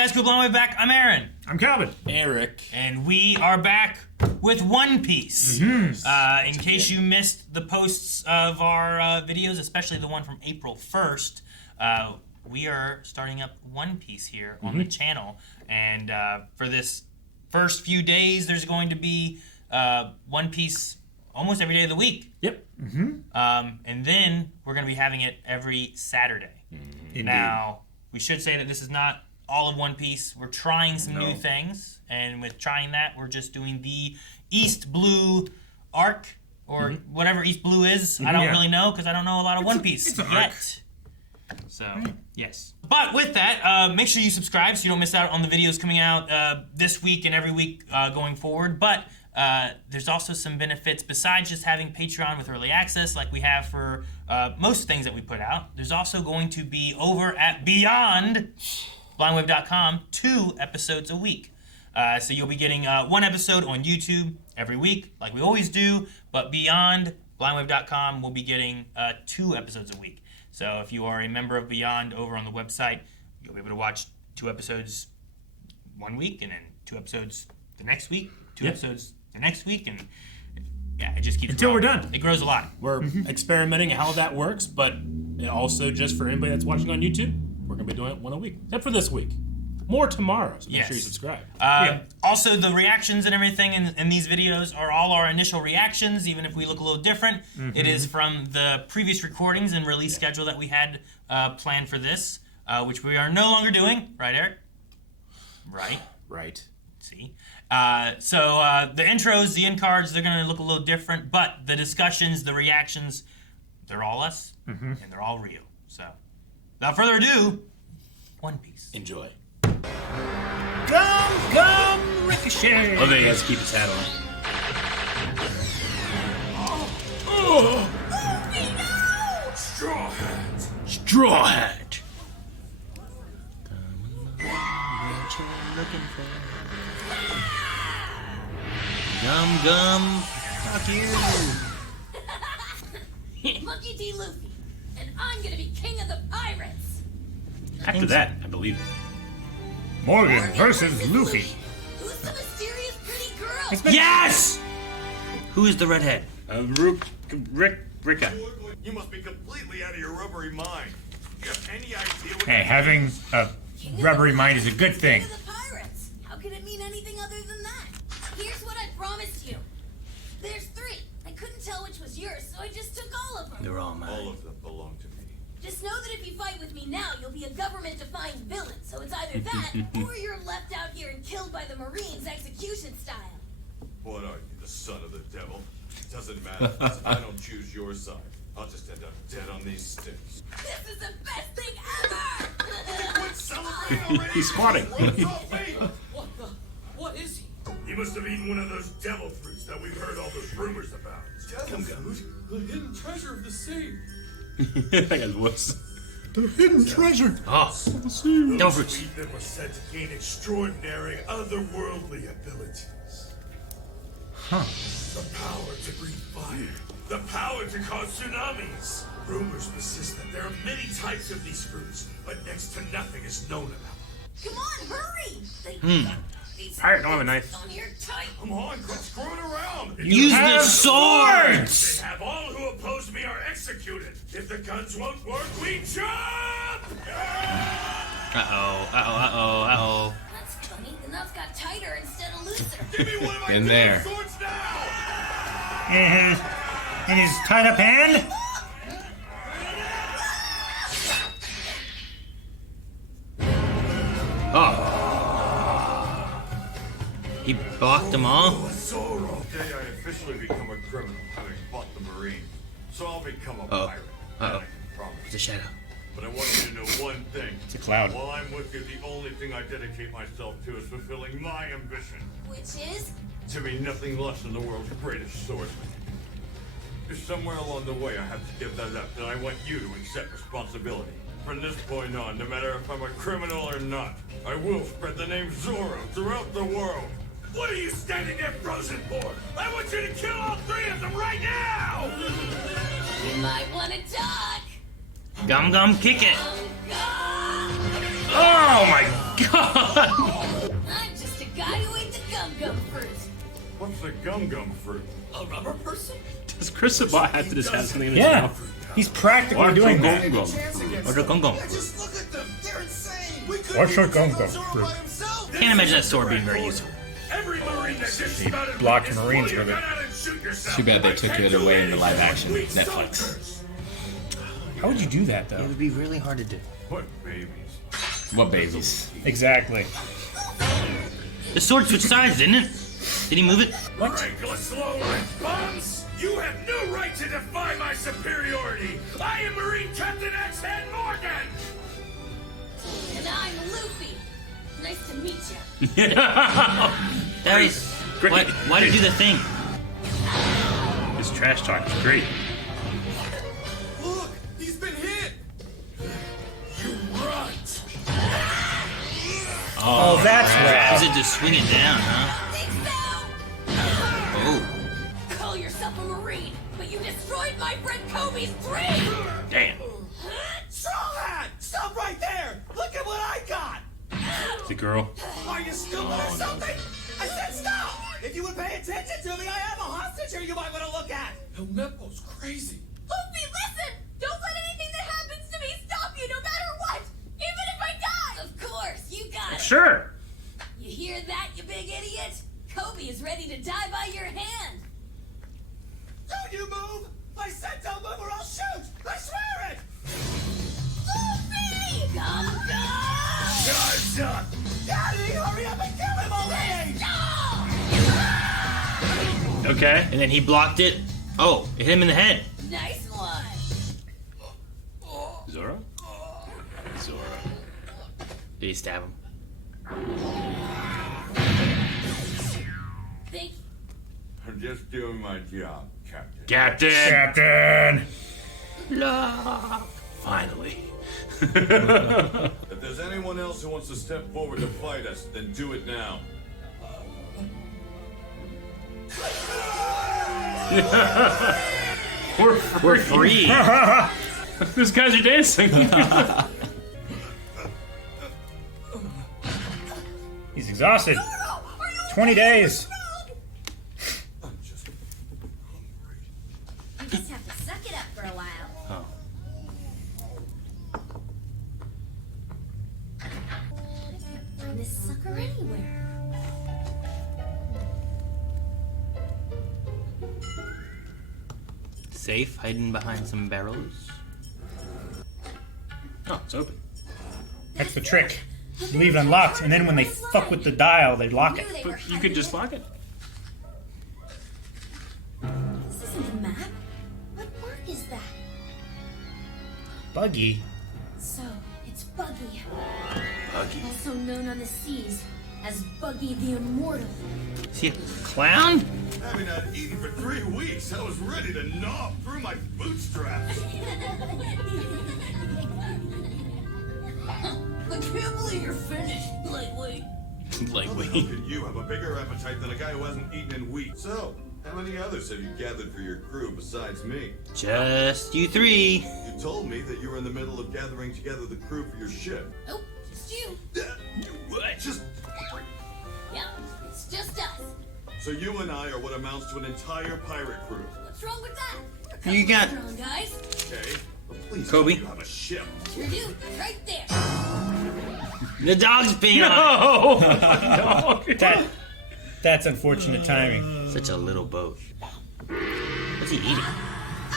guys, cool blowing back. I'm Aaron. I'm Calvin. Eric. And we are back with One Piece. Mm-hmm. In case you missed the posts of our videos, especially the one from April 1st, we are starting up One Piece here on the channel. And for this first few days, there's going to be One Piece almost every day of the week. Yep. And then we're going to be having it every Saturday. Indeed. Now, we should say that this is not all of One Piece. We're trying some new things, and with trying that, we're just doing the East Blue arc, or whatever East Blue is. I don't really know, because I don't know a lot of One Piece yet. So, yes. But with that, make sure you subscribe so you don't miss out on the videos coming out this week and every week going forward. But there's also some benefits besides just having Patreon with early access like we have for most things that we put out. There's also going to be over at Beyond blindwave.com 2 episodes a week. So you'll be getting 1 episode on YouTube every week like we always do, but Beyond blindwave.com will be getting 2 episodes a week. So if you are a member of Beyond over on the website, you'll be able to watch 2 episodes one week and then 2 episodes the next week, 2 episodes the next week, and yeah, it just keeps until growing. we're done. It grows a lot. We're experimenting how that works, but also just for anybody that's watching on YouTube, we're going to be doing it 1 a week. Except for this week. More tomorrow, so make sure you subscribe. Also, the reactions and everything in these videos are all our initial reactions, even if we look a little different. It is from the previous recordings and release schedule that we had planned for this, which we are no longer doing. Right, Eric? Right. Right. See? So the intros, the end cards, they're going to look a little different, but the discussions, the reactions, they're all us, and they're all real. So, without further ado, One Piece. Enjoy. Gum Ricochet! Oh, there he has to keep his hat on. Straw Hat! Straw Hat! Gum, fuck you! Monkey D. Luffy, and I'm gonna be king of the pirates! After that, I believe it. Morgan versus Luffy. Who's the mysterious pretty girl? Yes! Who is the redhead? Ricka. You must be completely out of your rubbery mind. Do you have any idea what Hey, having a rubbery mind is a good thing. King of the pirates. How can it mean anything other than that? Here's what I promised you. There's 3. I couldn't tell which was yours, so I just took all of them. They're all mine. all of them belong to me? Just know that if you fight with me now, you'll be a government-defined villain. So it's either that, or you're left out here and killed by the Marines execution style. What are you, the son of the devil? Doesn't matter. If I don't choose your side, I'll just end up dead on these sticks. This is the best thing ever! Quit celebrating already! He's squatting. What is he? He must have eaten one of those devil fruits that we've heard all those rumors about. Devil fruit? The hidden treasure of the sea. That guy's wuss. The hidden treasure. Oh, Those fruits. sweet that were said to gain extraordinary otherworldly abilities. Huh. The power to breathe fire. The power to cause tsunamis. Rumors persist that there are many types of these fruits, but next to nothing is known about them. Come on, hurry! Alright, don't have a knife. On here tight. Come on, quit screwing around. use the swords! They have all who oppose me are executed. If the guns won't work, we jump! Uh-oh. That's funny. The nuts got tighter instead of looser. Give me one of my In there. swords now! In his tied up hand? Oh. He blocked them all? Zoro. Today I officially become a criminal, having fought the Marine. So I'll become a pirate. That I can promise. It's a shadow. But I want you to know one thing. It's a cloud. While I'm with you, the only thing I dedicate myself to is fulfilling my ambition. Which is? To be nothing less than the world's greatest swordsman. Just somewhere along the way I have to give that up, and I want you to accept responsibility. From this point on, no matter if I'm a criminal or not, I will spread the name Zoro throughout the world. What are you standing there frozen for? I want you to kill all 3 of them right now! You might want to talk. Gum kick it. Gum. Oh my god! a gum fruit. A rubber person? Does Chris Sabat have to just have something in his Yeah. mouth? He's practically doing that. What's a gum gum? Just look at them. They're insane. We What's your gum gum Zoro fruit? by himself. Can't imagine that sword being very useful. Every Marine that gets spouted blocked is Marines pull your with it. gun out and shoot yourself. Too bad they I took can't it do away in the anything live with action weak Netflix. soldiers. How would you do that, It though? would be really hard to do. What babies? What babies? Exactly. The sword switched sides, didn't it? Did he move it? Rankless lowlife bums! You have no right to defy my superiority! I am Marine Captain X-Head Morgan! And I'm Luffy. Nice to meet you. That was. Great. Why did you do the thing? His trash talk is great. Look, he's been hit. You runt! Oh, that's Is rad. it to swing it down, huh? Think so? Oh. Call yourself a Marine, but you destroyed my friend Kobe's dream! Damn. Strawhat! Stop right there! Look at what I got! The girl. Are you stupid or something? I said stop! If you would pay attention to me, I have a hostage here you might want to look at! El Nepo's crazy. Luffy, listen! Don't let anything that happens to me stop you, no matter what! Even if I die! Of course, you got it! Sure. You hear that, you big idiot? Kobe is ready to die by your hand! Don't you move! I said don't move or I'll shoot! I swear it! Luffy! Come, Time's up! Daddy, hurry up and kill him already! Okay. And then he blocked it. Oh, it hit him in the head. Nice one! Zoro? Zoro. Did he stab him? Thank you. I'm just doing my job, Captain. Captain! Captain! Finally. If there's anyone else who wants to step forward to fight us, then do it now. We're Free. These guys are dancing. He's exhausted. 20 days. I'm just hungry. You just have to suck it up for a while. Oh. I can't find this sucker anywhere. Safe, hiding behind some barrels. Oh, it's open. That's the trick. You leave it unlocked, and then when they fuck with the dial, they lock it. But you could just lock it. This isn't a map. What mark is that? Buggy. So, it's Buggy. Buggy. Also known on the seas as Buggy the Immortal. Is he a clown? Having not eaten for 3 weeks, I was ready to gnaw through my bootstraps. I can't believe you're finished, lightweight. How the hell Lightweight. could you have a bigger appetite than a guy who hasn't eaten in weeks? So, how many others have you gathered for your crew besides me? Just you three. You told me that you were in the middle of gathering together the crew for your ship. Nope, just you. What? Just... Yep, it's just us. So you and I are what amounts to an entire pirate crew. What's wrong with that? We're You got- strong, guys. Okay? But please, Kobe? you have a ship. Sure do. It's right there. The dog's peeing on Oh! No. That's unfortunate timing. it. Such a little boat. What's he eating?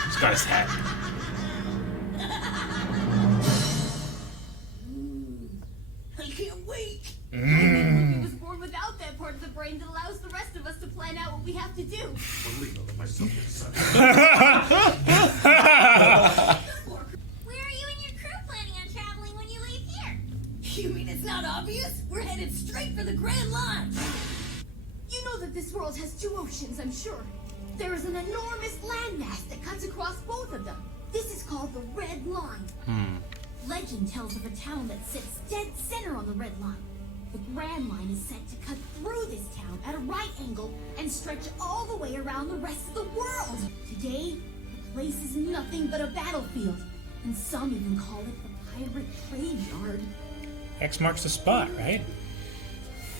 He's got his hat. I can't wait. He was born without that part of the brain that allows the rest of us to plan out what we have to do. Believe it, myself inside. Where are you and your crew planning on traveling when you leave here? You mean it's not obvious? We're headed straight for the Grand Line. You know that this world has 2 oceans, I'm sure. There is an enormous landmass that cuts across both of them. This is called the Red Line. Legend tells of a town that sits dead center on the Red Line. The Grand Line is set to cut through this town at a right angle and stretch all the way around the rest of the world. Today, the place is nothing but a battlefield, and some even call it the pirate graveyard. X marks the spot, right?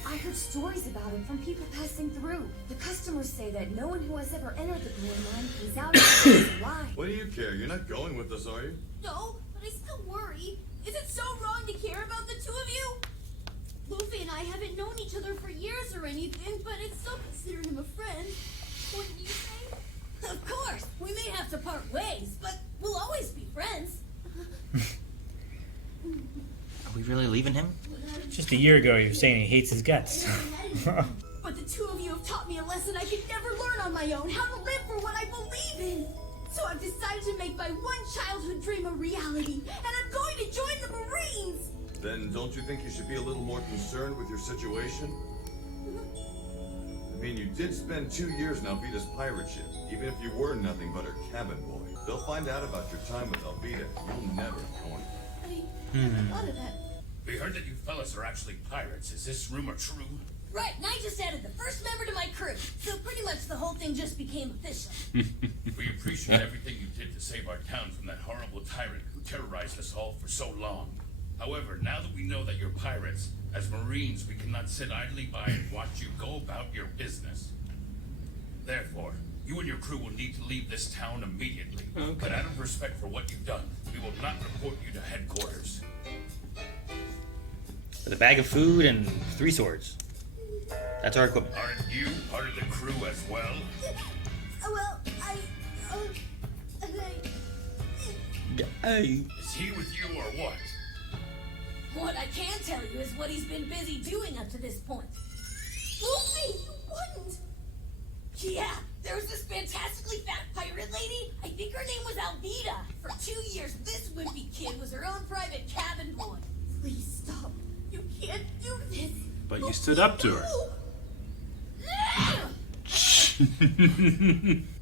I heard stories about him from people passing through. The customers say that no one who has ever entered the blue line comes out of it alive. What do you care? You're not going with us, are you? No, but I still worry. Is it so wrong to care about the two of you? Luffy and I haven't known each other for years or anything, but I'd still consider him a friend. Wouldn't you say? Of course, we may have to part ways, but we'll always be friends. Are we really leaving him? Just a year ago, you were saying he hates his guts. But the two of you have taught me a lesson I could never learn on my own, how to live for what I believe in. So I've decided to make my one childhood dream a reality, and I'm going to join the Marines. Then don't you think you should be a little more concerned with your situation? I mean, you did spend 2 years in Alvida's pirate ship, even if you were nothing but her cabin boy. They'll find out about your time with Alvida. You'll never join. I thought of that. We heard that you fellas are actually pirates. Is this rumor true? Right, and I just added the first member to my crew, so pretty much the whole thing just became official. We appreciate everything you did to save our town from that horrible tyrant who terrorized us all for so long. However, now that we know that you're pirates, as Marines, we cannot sit idly by and watch you go about your business. Therefore, you and your crew will need to leave this town immediately. Okay. But out of respect for what you've done, we will not report you to headquarters. With a bag of food and 3 swords. That's our equipment. Aren't you part of the crew as well? Well, Hey. Is he with you or what? What I can tell you is what he's been busy doing up to this point. Luffy, you wouldn't. Yeah, there was this fantastically fat pirate lady. I think her name was Alvida. For 2 years, this wimpy kid was her own private cabin boy. Please stop. You can't do this. But you stood up to her.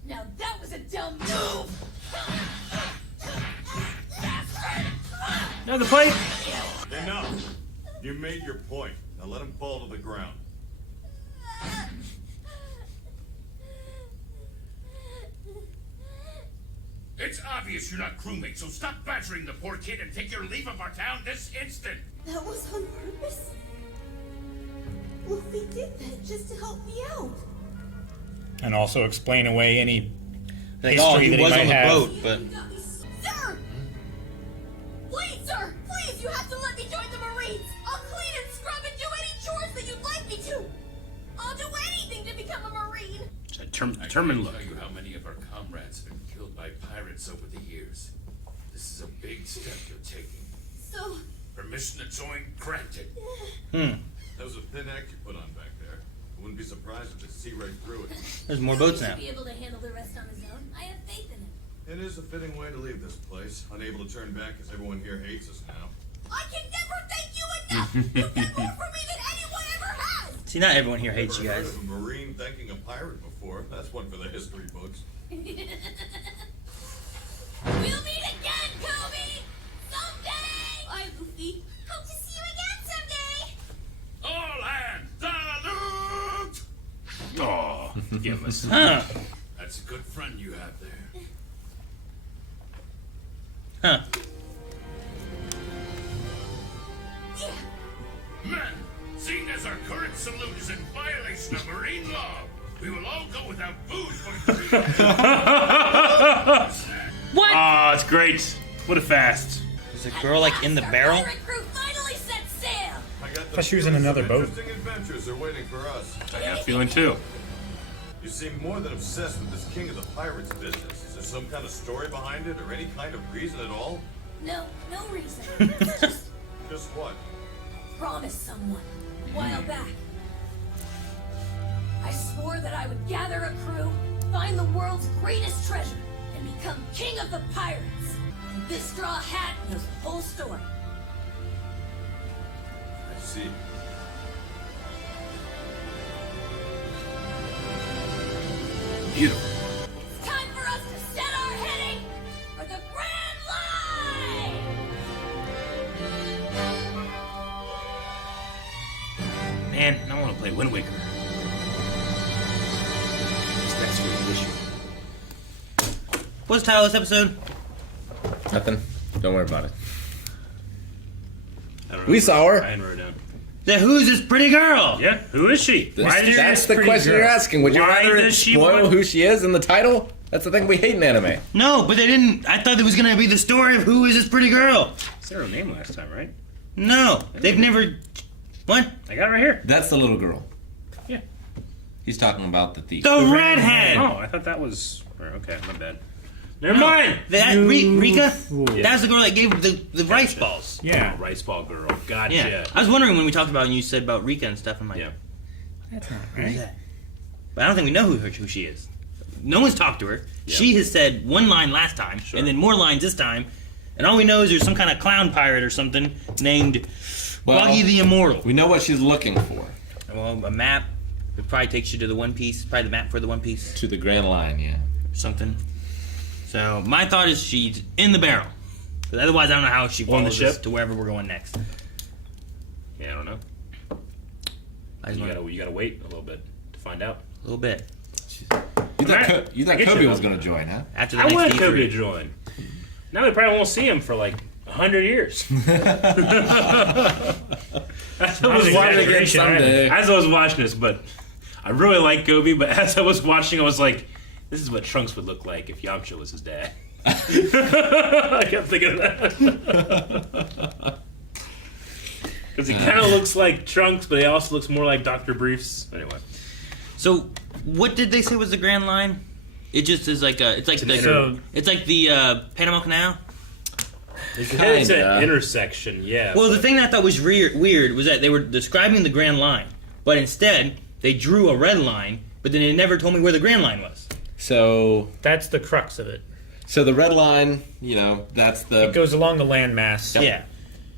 Now that was a dumb move. Now the plate. Enough! You made your point. Now let him fall to the ground. It's obvious you're not crewmates, so stop badgering the poor kid and take your leave of our town this instant! That was on purpose. Luffy did that just to help me out. And also explain away any Like, history oh, he that was he might on the have. boat, but Sir! Please, sir! Please, you have to let me join the Marines! I'll clean and scrub and do any chores that you'd like me to! I'll do anything to become a Marine! It's a I determined can't look. tell you how many of our comrades have been killed by pirates over the years. This is a big step you're taking. So, Permission to join granted. That was a thin act you put on back there. I wouldn't be surprised if they see right through it. there's more boats He now. should be able to handle the rest on his own. I have faith in him. It is a fitting way to leave this place, unable to turn back as everyone here hates us now. I can never thank you enough! You've done more for me than anyone ever has! See, not everyone here hates you Never heard guys. of a Marine thanking a pirate before. That's one for the history books. We'll meet again, Kobe! Someday! Bye, Luffy. Hope to see you again someday! All hands salute! Oh, give us. Huh. That's a good friend you have there. Huh. Yeah! Men, seeing as our current salute is in violation of marine law, we will all go without food for 3 days. What? Oh, it's great. What a fast. Is the girl like in the Our barrel? pirate crew finally set sail! I got the Thought she was in another boat. Interesting adventures are waiting for us. I got a feeling too. You seem more than obsessed with this king of the pirates business. Is there some kind of story behind it, or any kind of reason at all? No reason. Just Just what? promised someone a while back. I swore that I would gather a crew, find the world's greatest treasure, and become king of the pirates. And this straw hat knows the whole story. I see. Beautiful. It's time for us to set our heading for the Grand Line! Man, I want to play Wind Waker. That's for this year. What's the title of this episode? Nothing. Don't worry about it. I don't know. We saw her. I didn't write it down. Who's this pretty girl? Yeah, who is she? That's the question you're asking. Would you Why rather does she spoil want- who she is in the title? That's the thing we hate in anime. No, but they didn't. I thought there was gonna be the story of who is this pretty girl. Said her name last time, right? No, they've never. What? I got it right here. That's the little girl. Yeah. He's talking about the thief. The redhead. Oh, I thought that was... Okay, my bad. Never mind. That Rika. That was the girl that gave the rice balls. Yeah. Oh, rice ball girl. Gotcha. Yeah. I was wondering when we talked about and you said about Rika and stuff. I'm like, Yeah. That's not who's right. that? But I don't think we know who she is. No one's talked to her. Yeah. She has said one line last time, and then more lines this time. And all we know is there's some kind of clown pirate or something named Buggy the Immortal. We know what she's looking for. Well, a map. It probably takes you to the One Piece. Probably the map for the One Piece. To the Grand Line, yeah. Something. So my thought is she's in the barrel. 'Cause otherwise, I don't know how she On the follows us ship? to wherever we're going next. Yeah, I don't know. I just want You gotta wait a little bit to find out. a little bit You thought, Alright. you thought Get Kobe you, was though. going to join, huh? after the I next wanted E3. Kobe to join. Now we probably won't see him for like 100 years. As I was watching again someday. As I was watching this, but I really like Kobe. But as I was watching, I was like, "This is what Trunks would look like if Yamcha was his dad." I kept thinking of that because he kind of looks like Trunks, but he also looks more like Dr. Briefs. Anyway, So what did they say was the Grand Line? It just is like it's like the So- it's like the Panama Canal. it's Kinda. an intersection. Yeah. Well, the thing that I thought was weird was that they were describing the Grand Line, but instead they drew a red line, but then they never told me where the Grand Line was. So, That's the crux of it. the red line, that's It goes along the landmass. Yeah,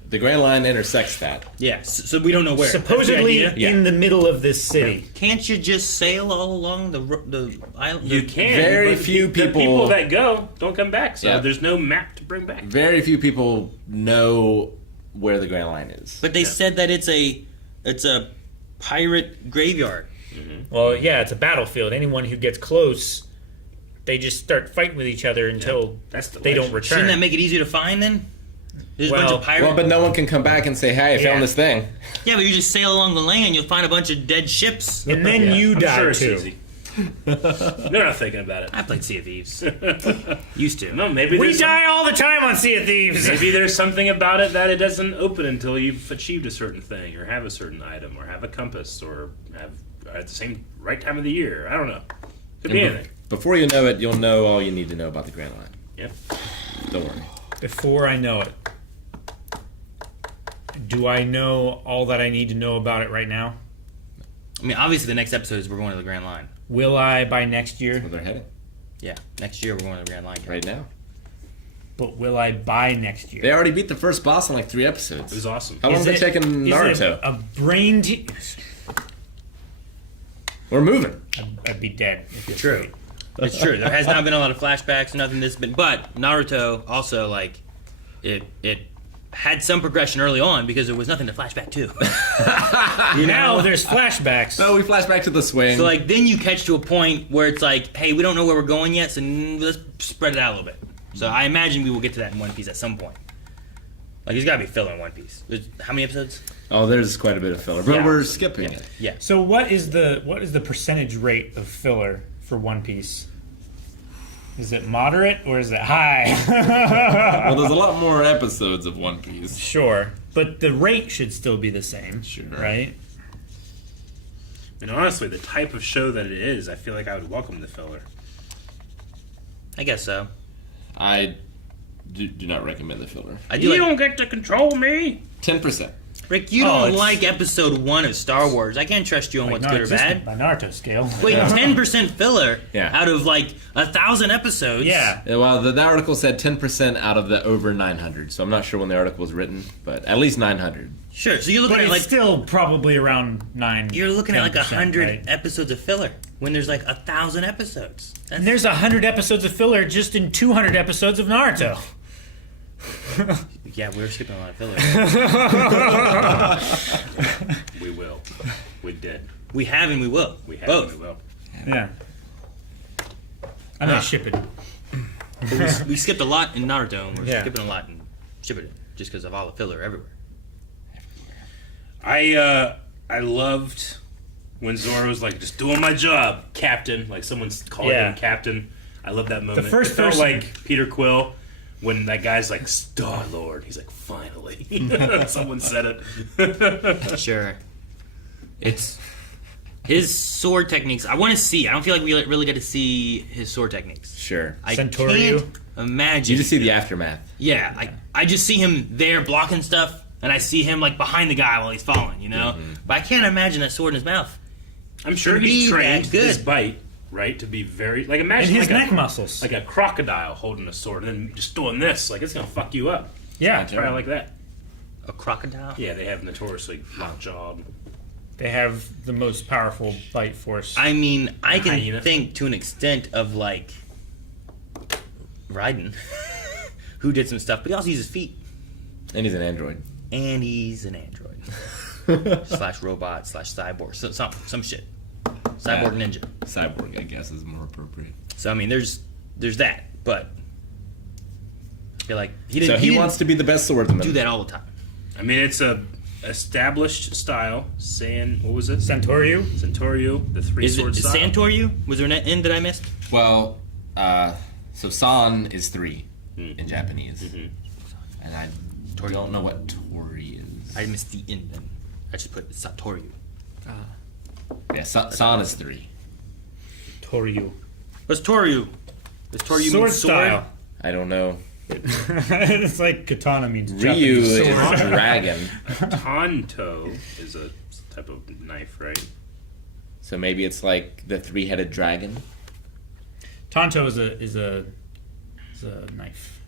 the Grand Line intersects that. yeah. So we don't know where. Supposedly That's the idea. in the middle of this city. Can't you just sail all along the island? you can. Very but few the people- people that go don't come back, so Yeah. there's no map to bring back. Very few people know where the Grand Line is. But they said that it's a pirate graveyard. Well, yeah, it's a battlefield. Anyone who gets close, they just start fighting with each other until That's the they don't legend. return. Shouldn't that make it easier to find then? There's a bunch Well- of pirates. Well, but no one can come back and say, "Hey, I Yeah. found this thing." Yeah, but you just sail along the land, you'll find a bunch of dead ships. and then Yeah, you I'm die sure it's too. easy. They're not thinking about it. I played Sea of Thieves. Used to. No, maybe We there's die all the time on Sea of Thieves. maybe there's something about it that it doesn't open until you've achieved a certain thing, or have a certain item, or have a compass, or have at the same right time of the year. I don't know. Could be anything. Before you know it, you'll know all you need to know about the Grand Line. Yeah. Don't worry. Before I know it, do I know all that I need to know about it right now? I mean, obviously the next episode is we're going to the Grand Line. Will I by next year? Where they're heading Yeah, next year we're going to the Grand Line. right now. But will I by next They year? already beat the first boss in like 3 episodes. It was awesome. How long Is has it taken is Naruto? it a brain? We're moving. I'd be dead. If it's True. right. It's true. There has not been a lot of flashbacks, nothing that's been. But Naruto also like it had some progression early on because there was nothing to flashback to. Now there's flashbacks. Oh, we flash back to the swing. So like then you catch to a point where it's like, hey, we don't know where we're going yet, so let's spread it out a little bit. So I imagine we will get to that in One Piece at some point. Like there's got to be filler in One Piece. There's, how many episodes? oh, there's quite a bit of filler, but Yeah. we're skipping it. Yeah. So what is the percentage rate of filler for One Piece? Is it moderate or is it high? Well, there's a lot more episodes of One Piece. Sure, but the rate should still be the same. Sure. Right? And honestly, the type of show that it is, I feel like I would welcome the filler. I guess so. I do not recommend the filler. I do like don't get to control me. 10%. Rick, you Oh, don't it's- like episode 1 of Star Wars. I can't trust you on what's good or bad. By Naruto scale. Wait, 10% filler Yeah. out of like 1,000 episodes. Yeah. Yeah, well, the article said 10% out of the over 900, so I'm not sure when the article was written, but at least 900. Sure. So you're looking But at it's like still probably around 9. you're looking at like 10%, 100 right? episodes of filler when there's like 1,000 episodes. And there's 100 episodes of filler just in 200 episodes of Naruto. Yeah, we were skipping a lot of filler. We will. We did. We have and we will. We have. Both. We will. Yeah. I'm gonna ship it. We skipped a lot in Naruto and we're Yeah. skipping a lot in Shippuden just because of all the filler everywhere. I loved when Zoro's like, just doing my job, Captain. Like someone's calling him Captain. I love that moment. The first it felt person- like Peter Quill when that guy's like, Star Lord. He's like, finally. Someone said it. Sure. It's his sword techniques. I want to see. I don't feel like we really get to see his sword techniques. Sure. I Centaurio. can't imagine. You just see the aftermath. Yeah, I just see him there blocking stuff, and I see him like behind the guy while he's falling, you know? But I can't imagine that sword in his mouth. I'm sure To he's be trained that good. his bite, right? To be very like And imagine his like neck muscles. like a crocodile holding a sword and then just doing this. Like it's gonna fuck you up. Yeah. Probably like that. A crocodile? Yeah, they have notoriously long jawed. They have the most powerful bite force. I mean, I can Hyena. think to an extent of like Raiden, who did some stuff, but he also uses feet. And he's an android. And he's an android. / robot / cyborg. So, some shit. Cyborg ninja. Cyborg, I guess, is more appropriate. So I mean there's that, but I feel like he So didn't he wants to be the best swordsman. do that all the time. I mean, it's a established style. What was it? Centaurio. Centaurio, the Is three-sword style. Santoryu? Was there an end that I missed? Well, so San is 3 in Japanese. And I don't know what Tori is. I missed the end then. I just put Satoryu. Yeah, San is 3. Toryu. What's Toryu? Does Toryu Sword mean sword? style. I don't know. It's like katana means Ryu Japanese is sword. dragon. Tanto is a type of knife, right? So maybe it's like the 3-headed dragon. Tonto is a knife.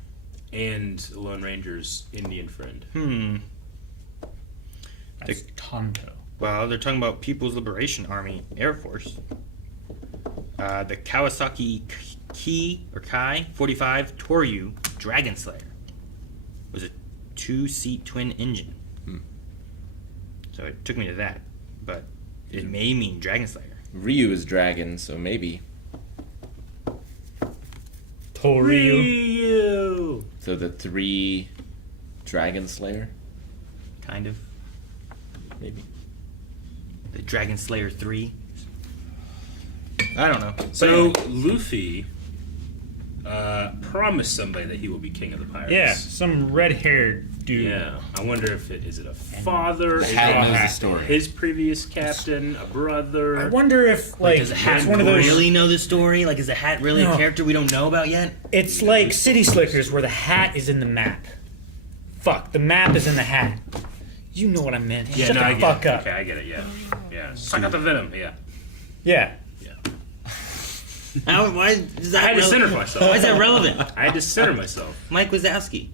And Lone Ranger's Indian friend. That's Tonto. Well, they're talking about People's Liberation Army Air Force. The Kawasaki Kai 45 Toryu Dragon Slayer was a 2-seat twin engine. So it took me to that, but it may mean Dragon Slayer. Ryu is dragon, so maybe. Toryu. So the 3 Dragon Slayer? Kind of. Maybe. The Dragon Slayer 3. I don't know. So Luffy promised somebody that he will be king of the pirates. Yeah, some red-haired dude. Yeah. I wonder if is it a father? The Is hat it knows the story. his previous captain? A brother? I wonder if like does the hat it's one of those. really know the story? Like, is the hat really No. a character we don't know about yet? It's like City Slickers, where the hat is in the map. Fuck, the map is in the hat. You know what I meant. Yeah, Shut no, the I get fuck it. up. Okay, I get it. Yeah, yeah. Suck out the venom. Yeah. Yeah. Why is that I had to center relevant? myself. Why is that relevant? I had to center myself. Mike Wazowski.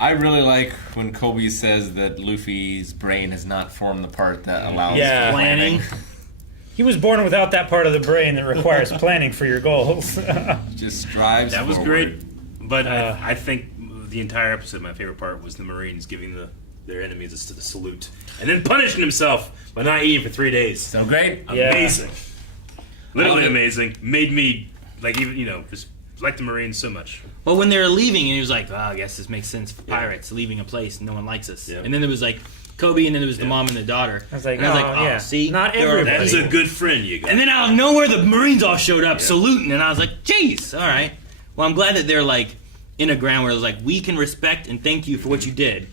I really like when Kobe says that Luffy's brain has not formed the part that allows Yeah. Planning. He was born without that part of the brain that requires planning for your goals. Just strives That was forward. great, but I think the entire episode, my favorite part was the Marines giving their enemies a salute and then punishing himself by not eating for 3 days. So great. Yeah. Amazing, literally I like it. amazing. Made me like even just like the Marines so much. Well, when they were leaving, and he was like, I guess this makes sense for pirates leaving a place and no one likes us. Yeah. And then there was like Kobe, and then there was the mom and the daughter. I was like, and I was oh, like, yeah. see? Not They're everybody. That's a good friend you got. And then out of nowhere, the Marines all showed up saluting, and I was like, jeez, all right. Well, I'm glad that they're like in a ground where it's like, we can respect and thank you for what you did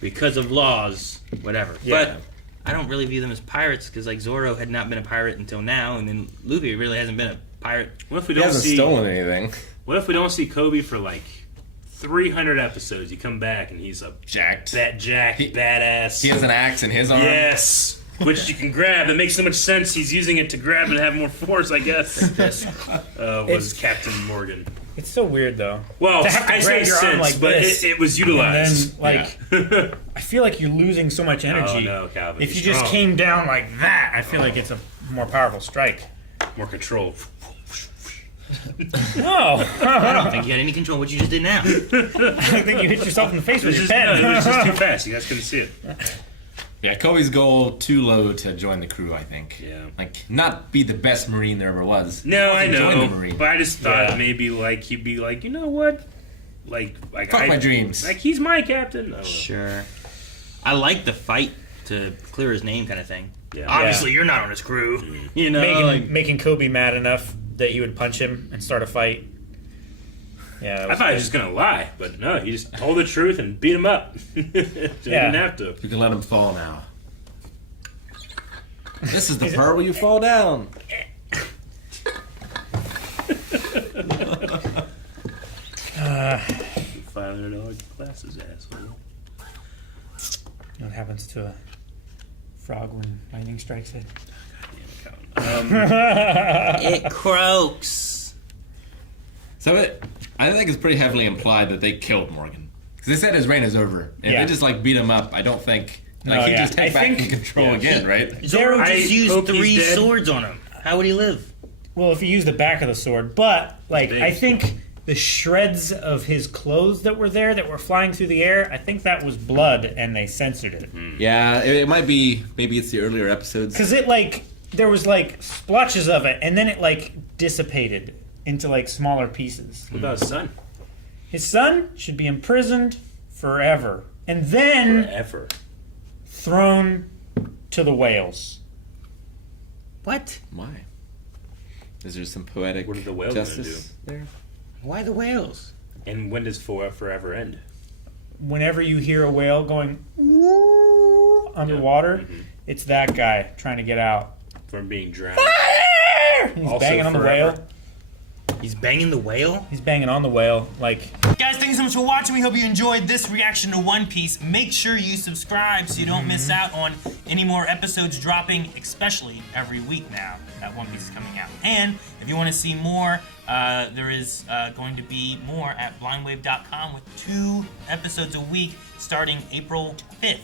because of laws, whatever. Yeah. But I don't really view them as pirates because like Zoro had not been a pirate until now, and then Luffy really hasn't been a pirate. What if we He don't hasn't see? stolen anything. What if we don't see Kobe for like 300 episodes? You come back and he's a Jacked. badass. He has an axe in his arm. Yes, which you can grab. It makes so much sense. He's using it to grab and have more force, I guess. Was Captain Morgan. It's so weird though. Well, To have to I say grab your arm sense, like but this, it was And utilized. then, like, I feel like you're losing so much energy. Oh no, Calvin. If you you're just strong. came down like that, I feel like it's a more powerful strike. more control. No, I don't think you had any control of what you just did now. I think you hit yourself in the face with your It was just too pen. fast. You guys couldn't see it. Yeah, Kobe's goal too low to join the crew, I think. Yeah. Like, not be the best Marine there ever was. No, I He joined know, the Marine. but I just thought Yeah. maybe like he'd be like, you know what, like Fuck I, my dreams. Like he's my captain. I don't know. Sure. I like the fight to clear his name kind of thing. Yeah. Obviously, you're not on his crew. You know, making Kobe mad enough that he would punch him and start a fight. Yeah, I thought he was just gonna lie, but no, he just told the truth and beat him up. Didn't have to. You can let him fall now. This is the part where you fall down. $500 glasses, asshole. What happens to a frog when lightning strikes it? It croaks. So I think it's pretty heavily implied that they killed Morgan. Because they said his reign is over. If Yeah. they just beat him up, I don't think he yeah. just take I back think- control again, right? Zoro I just used hope he's 3 dead. swords on him. How would he live? Well, if you use the back of the sword, but like Big I think the shreds of his clothes that were there that were flying through the air, I think that was blood, and they censored it Yeah, it might be. Maybe it's the earlier episodes. because it like there was like splotches of it, and then it like dissipated into like smaller pieces. What about his son? His son should be imprisoned forever, and then Forever. thrown to the whales. What? Why? Is there some poetic What are the whales gonna justice there? Why the whales? And when does forever end? Whenever you hear a whale going "Woo" underwater, it's that guy trying to get out. From being drowned. He's Also banging on the forever. whale. He's banging the whale? He's banging on the whale. Like, Guys, thank you so much for watching. We hope you enjoyed this reaction to One Piece. Make sure you subscribe so you don't miss out on any more episodes dropping, especially every week now that One Piece is coming out. And if you want to see more, there is going to be more at blindwave.com with 2 episodes a week starting April 5th.